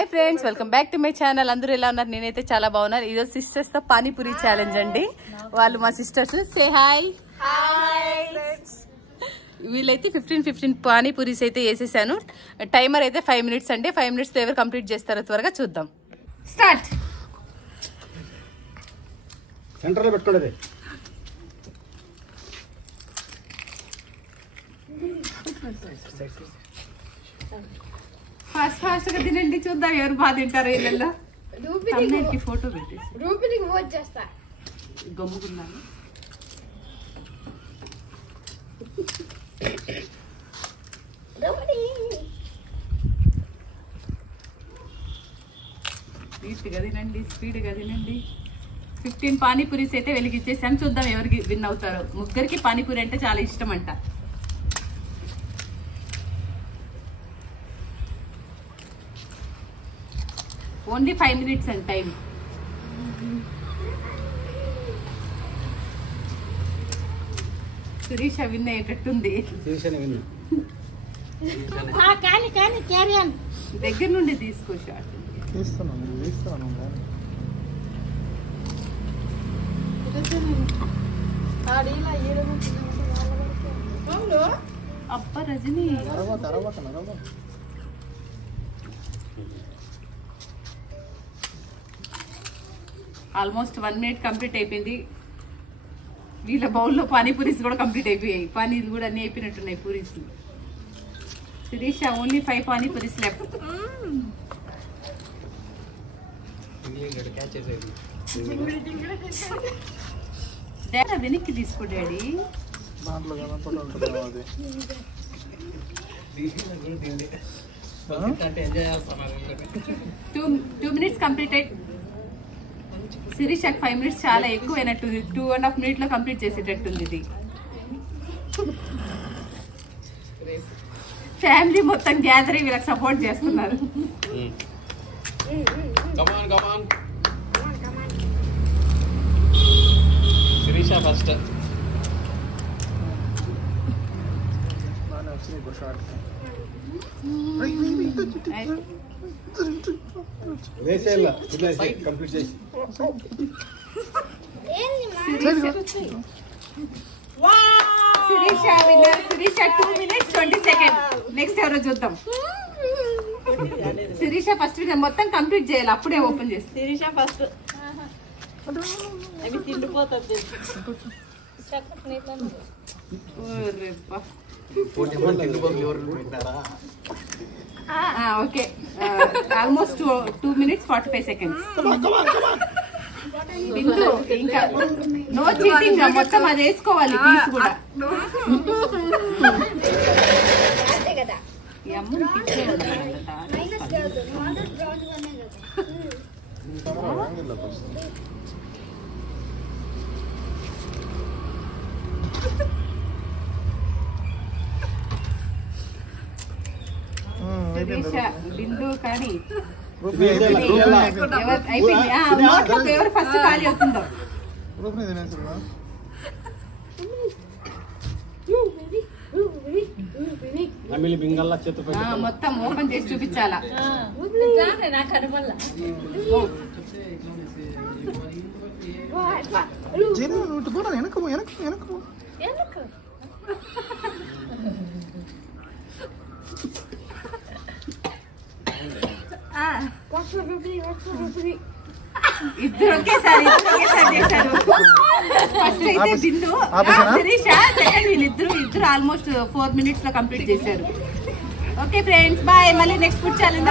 Hi friends, welcome back to my channel. అందరూ ఎలా ఉన్నారు? నేనైతే చాలా బాగున్నాను. ఈరోజు సిస్టర్స్ తో పానీపూరి ఛాలెంజ్ అండి. వాళ్ళు మా సిస్టర్స్. Say hi. వీళ్ళైతే 15 పానీపూరీస్ అయితే వేసేసాను. టైమర్ అయితే 5 minutes అండి. 5 minutes ఎవరు కంప్లీట్ చేస్తారో త్వరగా చూద్దాం. స్టార్ట్. సెంటర్ లో పెట్టుకోండి. ఫాస్ట్ గా తినండి, చూద్దాం ఎవరు బాగా తింటారు. వీళ్ళల్లో ఫోటో పెట్టేసి గమ్ముకున్నాను. స్పీడ్ గా తినండి. 15 పానీపూరీస్ అయితే వెలిగిచ్చేసాను. చూద్దాం ఎవరికి విన్ అవుతారో. ముగ్గురికి పానీపూరి అంటే చాలా ఇష్టం అంట. Only 5 minutes and time. Sirisha win అయ్యేటట్టుంది. దగ్గర నుండి తీసుకో షాట్. అప్ప రజని ఆల్మోస్ట్ 1 minute కంప్లీట్ అయిపోయింది. వీళ్ళ బౌల్లో పానీపూరీస్ కూడా కంప్లీట్ అయిపోయాయి. పానీలు కూడా అన్ని అయిపోయినట్టున్నాయి puris. Sirisha only 5 panipuris left. Daddy వెనక్కి తీసుకో డాడీ. 2 minutes కంప్లీట్ అయి శిరీషకి 5 minutes చాలా ఎక్కువ అయినట్టుంది. 2.5 minutes లో కంప్లీట్ చేసేటట్టుంది. ఇది ఫ్యామిలీ మొత్తం గ్యాదరింగ్ వీళ్ళకి సపోర్ట్ చేస్తున్నారు. శిరీష ఫస్ట్. కంప్లీట్ చేసి Shirisha winner. Shirisha 2 minutes 20 seconds. Next ఎవరో చూద్దాం. శిరీష ఫస్ట్ మొత్తం కంప్లీట్ చేయాలి, అప్పుడే ఓపెన్ చేసి. శిరీష ఫస్ట్. అవి తిండిపోతుంది. Okay, almost 2 minutes 45 seconds. Bindu ఇంకా నో చీటింగ్, మొత్తం అది వేసుకోవాలి పీస్ కూడా. బిందు కానీ అయిపోయింది. ఎవరు ఫస్ట్ ఖాళీ అవుతుందో మొత్తం ఓపెన్ చేసి చూపించాలా. ఇద్దరు ఒకేసారి చేశారు. ఫస్ట్ అయితే బిందు, శిరీష సెకండ్. వీళ్ళిద్దరు ఆల్మోస్ట్ 4 minutes లో కంప్లీట్ చేశారు. Okay friends, bye. మళ్ళీ నెక్స్ట్ ఫుడ్ ఛాలెంజ్.